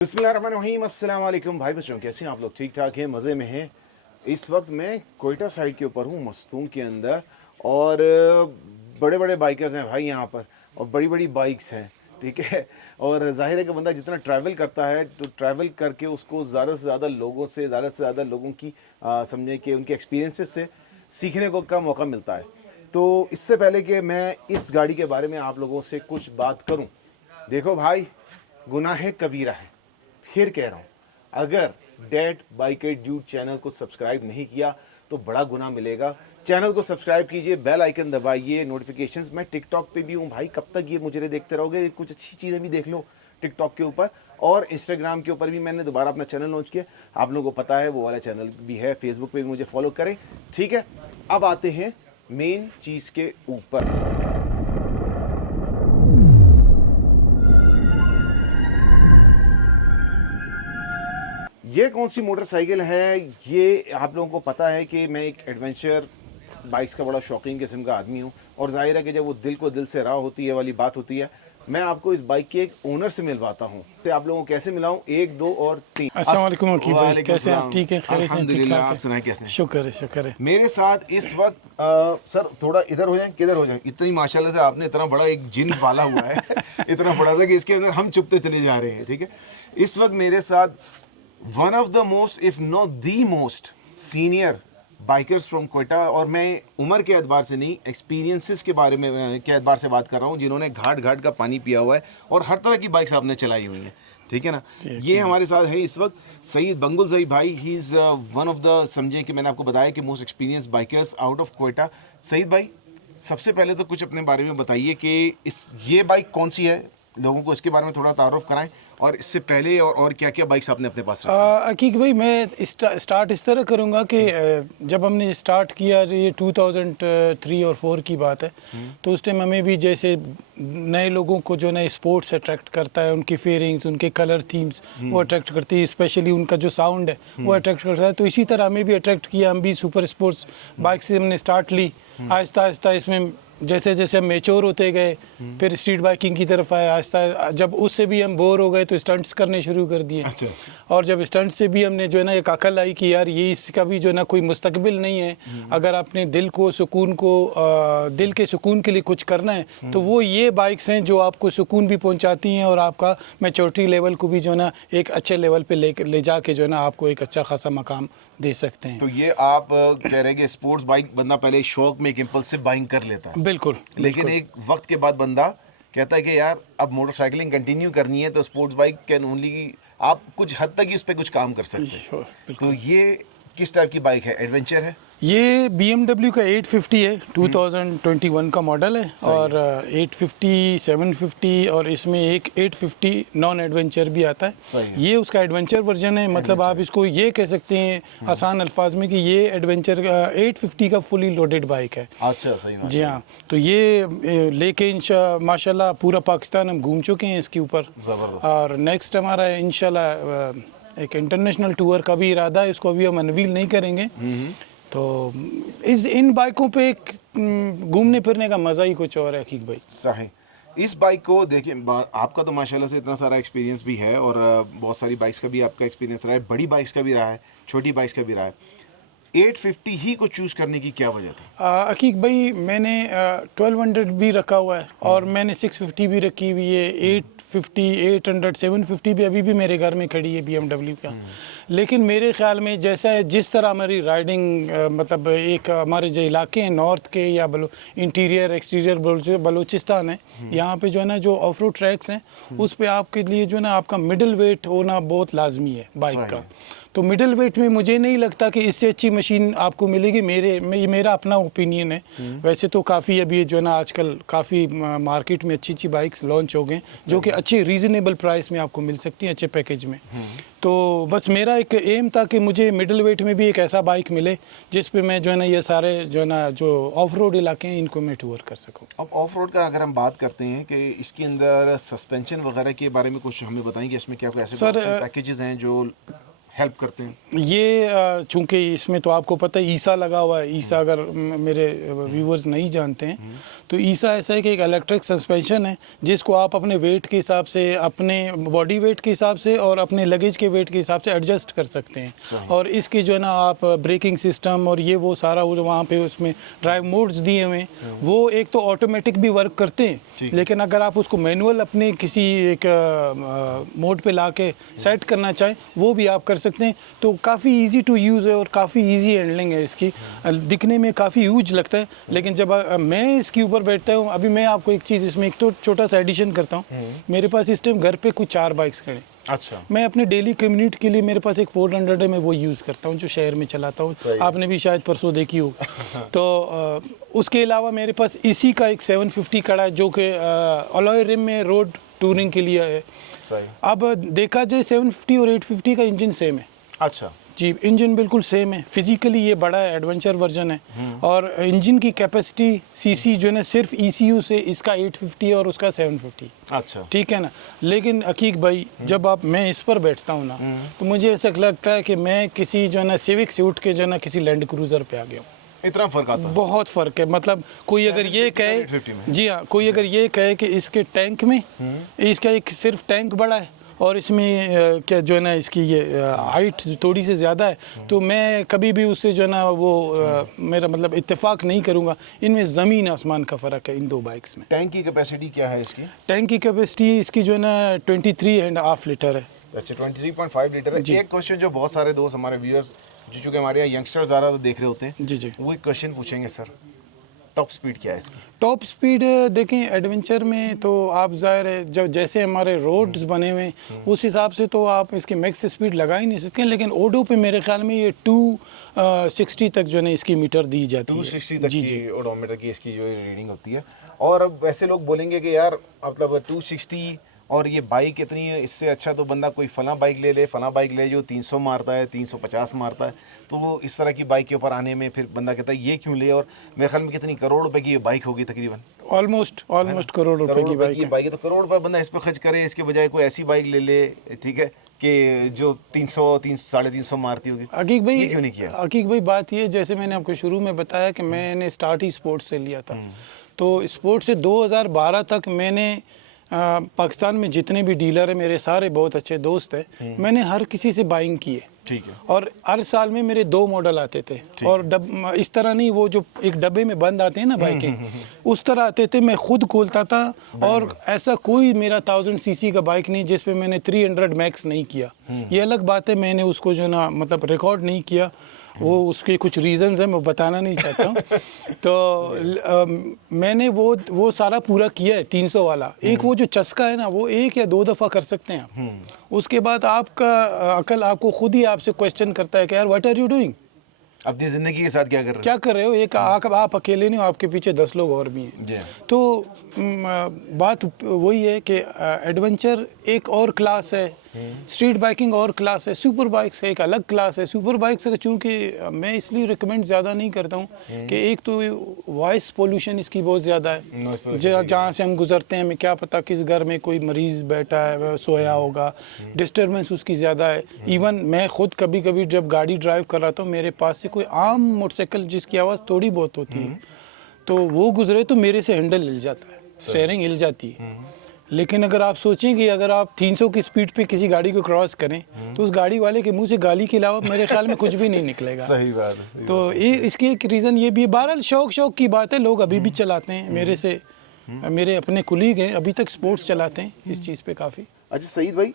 बिस्मिल्लाहिर्रहमानिर्रहीम, अस्सलाम वालेकुम भाई बच्चों, कैसे हैं आप लोग? ठीक ठाक हैं, मज़े में हैं। इस वक्त मैं कोयटा साइड के ऊपर हूँ, मस्तूम के अंदर, और बड़े बड़े बाइकर्स हैं भाई यहाँ पर, और बड़ी बड़ी बाइक्स हैं, ठीक है। और ज़ाहिर है कि बंदा जितना ट्रैवल करता है तो ट्रैवल करके उसको ज़्यादा से ज़्यादा लोगों से, ज़्यादा से ज़्यादा लोगों की समझें कि उनके एक्सपीरियंसेस से सीखने को का मौका मिलता है। तो इससे पहले कि मैं इस गाड़ी के बारे में आप लोगों से कुछ बात करूँ, देखो भाई, गुनाह कबीरा है, फिर कह रहा हूँ, अगर डैड बाइक ड्यूड चैनल को सब्सक्राइब नहीं किया तो बड़ा गुनाह मिलेगा। चैनल को सब्सक्राइब कीजिए, बेल आइकन दबाइए, नोटिफिकेशंस। मैं टिकटॉक पे भी हूँ भाई, कब तक ये मुझे देखते रहोगे? कुछ अच्छी चीज़ें भी देख लो टिकटॉक के ऊपर, और इंस्टाग्राम के ऊपर भी मैंने दोबारा अपना चैनल लॉन्च किया, आप लोगों को पता है वो वाला चैनल भी है। फेसबुक पे भी मुझे फॉलो करें, ठीक है। अब आते हैं मेन चीज़ के ऊपर। ये कौन सी मोटरसाइकिल है? ये आप लोगों को पता है कि मैं एक एडवेंचर बाइक्स का बड़ा शौकीन किस्म का आदमी हूँ, और जाहिर है कि जब वो दिल को दिल से राह होती है वाली बात होती है, मैं आपको इस बाइक के एक ओनर से मिलवाता हूँ। तो आप लोगों को कैसे मिलाऊं? 1, 2 और 3। अस्सलाम वालेकुम अकीब भाई, कैसे हैं आप? ठीक है, खैरियत से? ठीक ठाक आप है, सुनाएं कैसे हैं? शुक्र है, शुक्र है। मेरे साथ इस वक्त सर थोड़ा इधर हो जाएं, किधर हो जाएं? इतनी माशाल्लाह से आपने इतना बड़ा एक जिन पाला हुआ है इतना बड़ा सा कि इसके अंदर हम चुपते चले जा रहे हैं, ठीक है। इस वक्त मेरे साथ one of the most, if not the most senior bikers from Quetta, और मैं उम्र के एतबार से नहीं, एक्सपीरियंसेस के बारे में के एतबार से बात कर रहा हूँ, जिन्होंने घाट घाट का पानी पिया हुआ है और हर तरह की बाइक्स आपने चलाई हुई हैं, ठीक है ना। ये हमारे साथ है इस वक्त सईद बंगुल ज़ई भाई। He is one of the, समझे कि मैंने आपको बताया कि most experience bikers out of Quetta. Saeed भाई, सबसे पहले तो कुछ अपने बारे में बताइए कि ये बाइक कौन सी है, लोगों को इसके बारे में थोड़ा तारुफ कराएं, और इससे पहले और क्या क्या बाइक्स आपने अपने पास रखी? अकीक भाई, मैं स्टार्ट इस तरह करूँगा कि जब हमने स्टार्ट किया, ये 2003 और 4 की बात है, तो उस टाइम हमें भी जैसे नए लोगों को जो नए स्पोर्ट्स अट्रैक्ट करता है, उनकी फेयरिंग्स, उनके कलर थीम्स वो अट्रैक्ट करती है, स्पेशली उनका जो साउंड है वो अट्रैक्ट करता है। तो इसी तरह हमें भी अट्रैक्ट किया, हम भी सुपर स्पोर्ट्स बाइक से हमने स्टार्ट ली। आहिस्ता आहिस्ता इसमें जैसे जैसे हम मेच्योर होते गए, फिर स्ट्रीट बाइकिंग की तरफ आए आहिस्ता। जब उससे भी हम बोर हो गए तो स्टंट्स करने शुरू कर दिए। अच्छा। और जब स्टंट से भी हमने जो है ना एक अकल आई कि यार ये इसका भी जो है ना कोई मुस्तकबिल नहीं है, अगर आपने दिल को सुकून को दिल के सुकून के लिए कुछ करना है तो वो ये बाइक्स हैं जो आपको सुकून भी पहुंचाती हैं और आपका मैच्योरिटी लेवल को भी जो है ना एक अच्छे लेवल पे ले जाके जो है ना आपको एक अच्छा खासा मकाम दे सकते हैं। तो ये आप कह रहे हैं कि स्पोर्ट्स बाइक बंदा पहले शौक में एक इम्पल्सिव बाइंग कर लेता है, बिल्कुल, लेकिन एक वक्त के बाद बंदा कहता है कि यार अब मोटरसाइकिलिंग कंटिन्यू करनी है, तो स्पोर्ट्स बाइक कैन ओनली, आप कुछ हद तक ही उस पर कुछ काम कर सकते हैं। तो ये किस टाइप की बाइक है? एडवेंचर है? ये BMW का 850 है, 2021 का मॉडल है, और 850, 750 और इसमें एक 850 नॉन एडवेंचर भी आता है। ये उसका एडवेंचर वर्जन है, मतलब आप इसको ये कह सकते हैं आसान अल्फाज में कि ये एडवेंचर 850 का फुली लोडेड बाइक है। अच्छा, सही बात। जी हाँ, तो ये लेके माशाल्लाह पूरा पाकिस्तान हम घूम चुके हैं इसके ऊपर, और नेक्स्ट हमारा इंशाल्लाह एक इंटरनेशनल टूर का भी इरादा है, इसको अभी हम अनवील नहीं करेंगे। तो इन बाइकों पे घूमने फिरने का मज़ा ही कुछ और है अकीक भाई। सही। इस बाइक को देखिए, आपका तो माशाल्लाह से इतना सारा एक्सपीरियंस भी है, और बहुत सारी बाइक्स का भी आपका एक्सपीरियंस रहा है, बड़ी बाइक्स का भी रहा है, छोटी बाइक्स का भी रहा है। 850 ही को चूज़ करने की क्या वजह थी? अकीक भाई, मैंने 1200 भी रखा हुआ है और मैंने 650 भी रखी हुई है, 850, 800, 750 भी अभी भी मेरे घर में खड़ी है BMW का। लेकिन मेरे ख्याल में जैसा है, जिस तरह हमारी राइडिंग मतलब एक हमारे जो इलाके हैं नॉर्थ के या इंटीरियर एक्सटीरियर बलूचिस्तान है, यहाँ पे जो है ना जो ऑफ रोड ट्रैक्स हैं उस पे आपके लिए जो है ना आपका मिडल वेट होना बहुत लाजमी है बाइक का। तो मिडल वेट में मुझे नहीं लगता कि इससे अच्छी मशीन आपको मिलेगी, मेरा अपना ओपिनियन है। वैसे तो काफ़ी अभी जो है ना आजकल काफ़ी मार्केट में अच्छी अच्छी बाइक्स लॉन्च हो गए जो कि अच्छे रीज़नेबल प्राइस में आपको मिल सकती हैं, अच्छे पैकेज में। तो बस मेरा एक एम था कि मुझे मिडल वेट में भी एक ऐसा बाइक मिले जिस पे मैं जो है ना ये सारे जो है ना जो ऑफ रोड इलाके हैं इनको मैं टूर कर सकूँ। अब ऑफ रोड का अगर हम बात करते हैं कि इसके अंदर सस्पेंशन वगैरह के बारे में कुछ हमें बताएंगे, इसमें क्या ऐसे पैकेजेस हैं जो हेल्प करते हैं? ये चूंकि इसमें तो आपको पता है ईसा लगा हुआ है। ईसा अगर मेरे व्यूवर्स नहीं जानते हैं तो ईसा ऐसा है कि एक इलेक्ट्रिक सस्पेंशन है जिसको आप अपने वेट के हिसाब से, अपने बॉडी वेट के हिसाब से और अपने लगेज के वेट के हिसाब से एडजस्ट कर सकते हैं। और इसके जो है ना आप ब्रेकिंग सिस्टम और ये वो सारा वो जो वहाँ पे उसमें ड्राइव मोड्स दिए हुए हैं वो एक तो ऑटोमेटिक भी वर्क करते हैं, लेकिन अगर आप उसको मैनुअल अपने किसी एक मोड पे ला के सेट करना चाहें वो भी आप कर सकते हैं। तो काफ़ी इजी टू यूज़ है और काफ़ी इजी हैंडलिंग है इसकी। दिखने में काफ़ी यूज लगता है, लेकिन जब मैं इसके ऊपर बैठता हूँ, अभी मैं आपको एक चीज़ इसमें एक तो छोटा सा एडिशन करता हूँ। मेरे पास इस टाइम घर पे कुछ 4 बाइक्स खड़े। अच्छा। मैं अपने डेली कम्यूनिट के लिए मेरे पास एक 400 है, मैं वो यूज़ करता हूँ जो शहर में चलाता हूँ। आपने भी शायद परसों देखी हो। तो उसके अलावा मेरे पास इसी का एक 750 खड़ा है जो कि अलॉय रिम में रोड टूरिंग के लिए है। सही। अब देखा जाए 750 और 850 का इंजन सेम है। अच्छा जी, इंजन बिल्कुल सेम है। फिजिकली ये बड़ा है, एडवेंचर वर्जन है। और इंजन की कैपेसिटी सीसी जो है ना सिर्फ ECU से इसका 850 और उसका 750। अच्छा ठीक है ना। लेकिन अकीक भाई जब मैं इस पर बैठता हूँ ना तो मुझे ऐसा लगता है कि मैं किसी जो है ना सिविक से उठ के जो है ना किसी लैंड क्रूज़र पे आ गया हूँ। इतना फर्क आता है? बहुत फ़र्क है। मतलब कोई अगर ये कहे, जी हाँ, कोई अगर ये कहे कि इसके टैंक में इसका एक सिर्फ टैंक बड़ा है और इसमें क्या जो है ना इसकी ये हाइट थोड़ी सी ज़्यादा है, तो मैं कभी भी उससे जो है ना वो मेरा मतलब इत्तेफाक नहीं करूँगा। इनमें ज़मीन आसमान का फ़र्क है इन दो बाइक्स में। टैंक की कैपेसिटी क्या है इसकी? टैंक की कैपेसिटी इसकी जो है ना 23.5 लीटर है। अच्छा 23.5 लीटर है। एक क्वेश्चन जो बहुत सारे दोस्त हमारे व्यूअर्स जो चूँकि हमारे यहाँ यंगस्टर्स ज़्यादा तो देख रहे होते हैं, जी जी, वो एक क्वेश्चन पूछेंगे सर, टॉप स्पीड क्या है इसकी? टॉप स्पीड देखें एडवेंचर में तो आप ज़ाहिर है जब जैसे हमारे रोड्स बने हुए उस हिसाब से तो आप इसकी मैक्स स्पीड लगा ही नहीं सकते, लेकिन ओडो पे मेरे ख्याल में ये 260 तक जो है ना इसकी मीटर दी जाती है। 260 तक की ओडोमीटर की इसकी जो रीडिंग होती है। और अब वैसे लोग बोलेंगे कि यार मतलब 260 और ये बाइक इतनी है, इससे अच्छा तो बंदा कोई फला बाइक ले ले, फला बाइक ले जो 300 मारता है, 350 मारता है। तो वो इस तरह की बाइक के ऊपर आने में फिर बंदा कहता है ये क्यों ले। और मेरे ख्याल में कितनी करोड़ रुपए की ये बाइक होगी तकरीबन? ऑलमोस्ट करोड़ रुपए की बाइक है। तो करोड़ रुपए बंदा इस पर खर्च करे, इसके बजाय कोई ऐसी बाइक ले ले, ठीक है, कि जो 300-350 मारती होगी। अकीक भाई, क्यों नहीं किया? अकीक भाई बात ये जैसे मैंने आपको शुरू में बताया कि मैंने स्टार्ट ही स्पोर्ट्स से लिया था। तो स्पोर्ट्स से 2012 तक मैंने पाकिस्तान में जितने भी डीलर हैं मेरे सारे बहुत अच्छे दोस्त हैं, मैंने हर किसी से बाइंग की है। ठीक है। और हर साल में मेरे 2 मॉडल आते थे और इस तरह नहीं वो जो एक डब्बे में बंद आते हैं ना बाइकें, उस तरह आते थे। मैं खुद खोलता था और ऐसा कोई मेरा 1000 सीसी का बाइक नहीं जिस पे मैंने 300 मैक्स नहीं किया। ये अलग बात है, मैंने उसको जो ना मतलब रिकॉर्ड नहीं किया, वो उसके कुछ रीजंस हैं मैं बताना नहीं चाहता हूँ। तो मैंने वो सारा पूरा किया है 300 वाला। एक वो जो चस्का है ना वो 1 या 2 दफ़ा कर सकते हैं आप। उसके बाद आपका अकल आपको खुद ही आपसे क्वेश्चन करता है कि यार व्हाट आर यू डूइंग, अपनी ज़िंदगी के साथ क्या कर रहे हो। एक आप अकेले नहीं हो, आपके पीछे 10 लोग और भी हैं। तो बात वही है कि एडवेंचर एक और क्लास है, स्ट्रीट बाइकिंग और क्लास है, सुपर बाइक्स का एक अलग क्लास है। सुपर बाइक्स का चूँकि मैं इसलिए रिकमेंड ज़्यादा नहीं करता हूँ कि एक तो वॉइस पोल्यूशन इसकी बहुत ज़्यादा है। जहाँ से हम गुजरते हैं हमें क्या पता किस घर में कोई मरीज़ बैठा है वह सोया होगा, डिस्टर्बेंस उसकी ज़्यादा है। इवन मैं खुद कभी कभी जब गाड़ी ड्राइव कर रहा था मेरे पास से कोई आम मोटरसाइकिल जिसकी आवाज़ थोड़ी बहुत होती है तो वो गुजरे तो मेरे से हैंडल हिल जाता है, स्टीयरिंग हिल जाती है। लेकिन अगर आप सोचें कि अगर आप 300 की स्पीड पे किसी गाड़ी को क्रॉस करें तो उस गाड़ी वाले के मुंह से गाली के अलावा मेरे ख्याल में कुछ भी नहीं निकलेगा। सही बात है। तो ये इसकी एक रीज़न ये भी है। बहरहाल शौक की बात है, लोग अभी भी चलाते हैं। मेरे अपने कुलीग हैं अभी तक स्पोर्ट्स चलाते हैं इस चीज़ पे काफ़ी। अच्छा सईद भाई,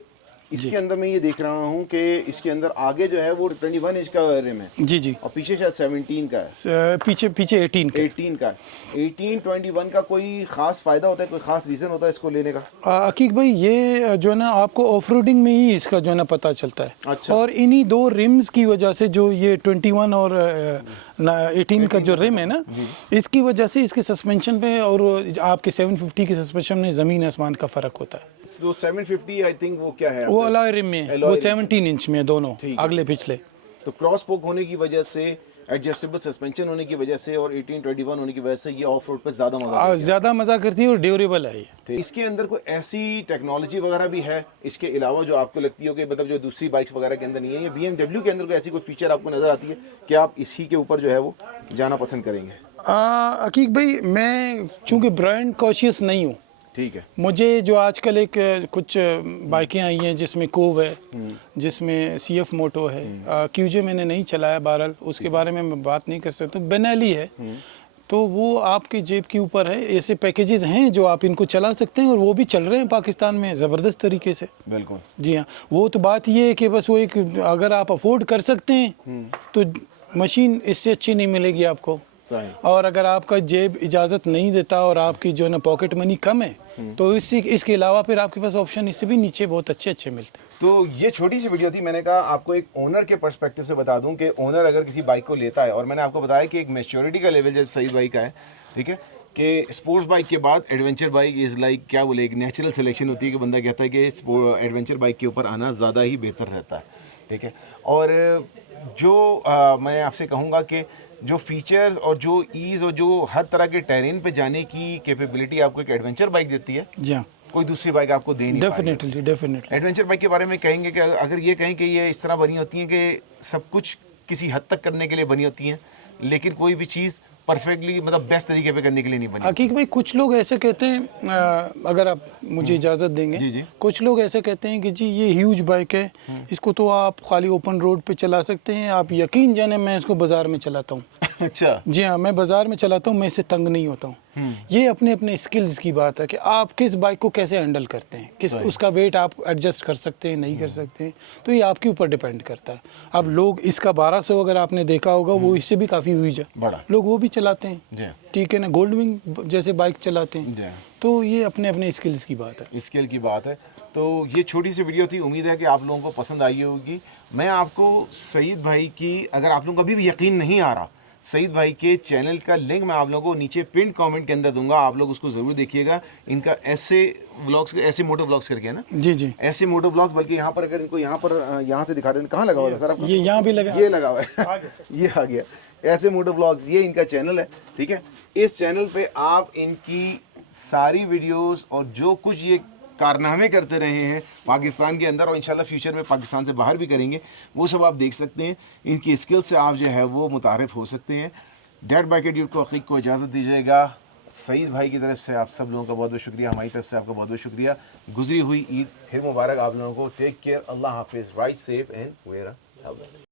इसके अंदर मैं ये देख रहा हूँ कि इसके अंदर आगे जो है वो 21 इंच का रिम है। जी जी। और पीछे शायद 17 का है। पीछे 18 का 18-21 का कोई खास फायदा होता है, कोई खास रीजन होता है इसको लेने का? अकीक भाई ये जो है ना आपको ऑफ रोडिंग में ही इसका जो है ना पता चलता है। अच्छा। और इन्हीं 2 रिम्स की वजह से जो ये 21 और 18 का जो रिम है ना, इसकी वजह से इसके सस्पेंशन पे और आपके 750 के सस्पेंशन में ज़मीन आसमान का फ़र्क होता है। तो 750 आई थिंक वो क्या है, वो अलॉय रिम में, वो 17 इंच में दोनों अगले पिछले। तो क्रॉस पोक होने की वजह से एडजस्टेबल सस्पेंशन होने की वजह से और 1821 होने की वजह से ये ऑफ रोड पे ज़्यादा मजा देती है। ज़्यादा मज़ा करती है और ड्यूरेबल है ये। तो इसके अंदर कोई ऐसी टेक्नोलॉजी वगैरह भी है इसके अलावा जो आपको लगती हो कि मतलब जो दूसरी बाइक्स वगैरह के अंदर नहीं है, या BMW के अंदर कोई ऐसी कोई फीचर आपको नज़र आती है कि आप इसी के ऊपर जो है वो जाना पसंद करेंगे? अकीक भाई, मैं चूँकि ब्रांड कॉशियस नहीं हूँ, ठीक है। मुझे जो आजकल एक कुछ बाइकें आई हैं जिसमें कोव है, जिसमें CF मोटो है, QJ मैंने नहीं चलाया, बहरहाल उसके बारे में मैं बात नहीं कर सकता। बेनेली है, तो वो आपकी जेब के ऊपर है। ऐसे पैकेजेस हैं जो आप इनको चला सकते हैं और वो भी चल रहे हैं पाकिस्तान में ज़बरदस्त तरीके से। बिल्कुल जी हाँ, वो तो बात ये है कि बस वो एक, अगर आप अफोर्ड कर सकते हैं तो मशीन इससे अच्छी नहीं मिलेगी आपको। सही। और अगर आपका जेब इजाज़त नहीं देता और आपकी जो है ना पॉकेट मनी कम है, तो इसके अलावा फिर आपके पास ऑप्शन इससे भी नीचे बहुत अच्छे अच्छे मिलते हैं। तो ये छोटी सी वीडियो थी, मैंने कहा आपको एक ओनर के पर्सपेक्टिव से बता दूं कि ओनर अगर किसी बाइक को लेता है, और मैंने आपको बताया कि एक मैच्योरिटी का लेवल जैसे सही बाइक का है, ठीक है, कि स्पोर्ट्स बाइक के बाद एडवेंचर बाइक इज़ लाइक क्या बोले, एक नेचुरल सिलेक्शन होती है कि बंदा कहता है कि एडवेंचर बाइक के ऊपर आना ज़्यादा ही बेहतर रहता है, ठीक है। और जो मैं आपसे कहूँगा कि जो फीचर्स और जो ईज़ और जो हर तरह के टेरेन पे जाने की कैपेबिलिटी आपको एक एडवेंचर बाइक देती है, जी हाँ, कोई दूसरी बाइक आपको दे नहीं पाएगी। डेफिनेटली। एडवेंचर बाइक के बारे में कहेंगे कि अगर ये कहें कि ये इस तरह बनी होती हैं कि सब कुछ किसी हद तक करने के लिए बनी होती हैं, लेकिन कोई भी चीज़ परफेक्टली मतलब बेस्ट तरीके पे करने के लिए नहीं बनी। हकीक भाई, कुछ लोग ऐसे कहते हैं, अगर आप मुझे इजाज़त देंगे, जी जी। कुछ लोग ऐसे कहते हैं कि जी ये ह्यूज बाइक है, इसको तो आप खाली ओपन रोड पे चला सकते हैं। आप यकीन जाने मैं इसको बाज़ार में चलाता हूँ। अच्छा। जी हाँ, मैं बाज़ार में चलाता हूँ, मैं इससे तंग नहीं होता हूँ। ये अपने अपने स्किल्स की बात है कि आप किस बाइक को कैसे हैंडल करते हैं, किस उसका वेट आप एडजस्ट कर सकते हैं, नहीं कर सकते हैं, तो ये आपके ऊपर डिपेंड करता है। अब लोग इसका 1200 अगर आपने देखा होगा, वो इससे भी काफ़ी ह्यूज है, बड़ा लोग वो भी चलाते हैं, जी ठीक है ना, गोल्ड विंग जैसे बाइक चलाते हैं। जी। तो ये अपने अपने स्किल्स की बात है। स्केल की बात है। तो ये छोटी सी वीडियो थी, उम्मीद है कि आप लोगों को पसंद आई होगी। मैं आपको सईद भाई की, अगर आप लोगों को अभी भी यकीन नहीं आ रहा, सईद भाई के चैनल का लिंक मैं आप लोगों को नीचे पिन कमेंट के अंदर दूंगा, आप लोग उसको ज़रूर देखिएगा। इनका ऐसे व्लॉग्स, ऐसे मोटो व्लॉग्स करके है ना, जी जी, ऐसे मोटो व्लॉग्स, बल्कि यहाँ पर अगर इनको यहाँ पर यहाँ से दिखा दें, कहाँ लगा हुआ था सर आपको? ये यहाँ भी लगा, ये लगा हुआ है ये आ गया, ऐसे मोटो व्लॉग्स, ये इनका चैनल है, ठीक है। इस चैनल पे आप इनकी सारी वीडियोस और जो कुछ ये कारनामे करते रहे हैं पाकिस्तान के अंदर और इंशाल्लाह फ्यूचर में पाकिस्तान से बाहर भी करेंगे, वो सब आप देख सकते हैं। इनकी स्किल से आप जो है वो मुतारिफ हो सकते हैं। डेड बाइक एड्यूट को अकीक को इजाज़त दीजिएगा। सईद भाई की तरफ से आप सब लोगों का बहुत बहुत शुक्रिया, हमारी तरफ से आपका बहुत बहुत शुक्रिया। गुजरी हुई ईद फिर मुबारक आप लोगों को। टेक केयर, अल्लाह हाफिज़, ride safe and wear a helmet.